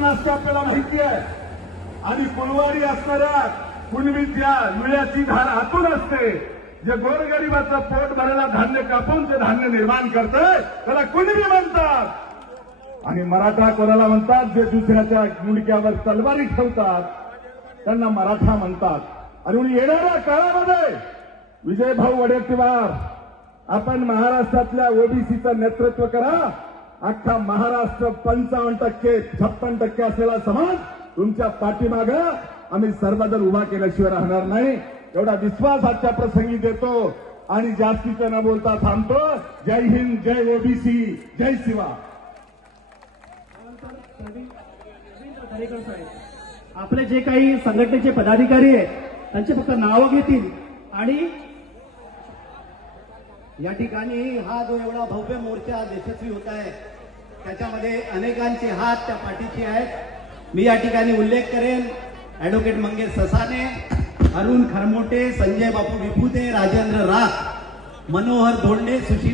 कोण असते आपल्याला माहिती आहे, आणि कुलवाडी असणाऱ्या कुणबीच्या विळ्याची धार आतून असते. जे गोरगरिबाचं पोट भरायला धान्य कापून जे धान्य निर्माण करतंय त्याला कुणबी म्हणतात. आणि मराठा कोणाला म्हणतात, जे दुसऱ्याच्या मुंडक्यावर तलवारी ठेवतात त्यांना मराठा म्हणतात. आणि म्हणून येणाऱ्या काळामध्ये विजयभाऊ वडेट्टीवार, आपण महाराष्ट्रातल्या ओबीसीचं नेतृत्व करा. अख्खा महाराष्ट्र 55% 56% असलेला समाज तुमच्या पाठीमागं आम्ही सर्वजण उभा केल्याशिवाय राहणार नाही, एवढा विश्वास आजच्या प्रसंगी देतो. आणि जास्तीचं न बोलता थांबतो. जय हिंद, जय ओबीसी, जय शिवा. आपले जे काही संघटनेचे पदाधिकारी आहेत त्यांचे फक्त नावं घेतील. आणि या ठिकाणी हा जो एवढा भव्य मोर्चा यशस्वी होत आहे त्याच्यामध्ये अनेकांचे हात त्या पाठीशी आहेत. मी या ठिकाणी उल्लेख करेन ऍडव्होकेट मंगेश ससाने, अरुण खरमोटे, संजय बापू विपुते, राजेंद्र राख, मनोहर धोंडे, सुशील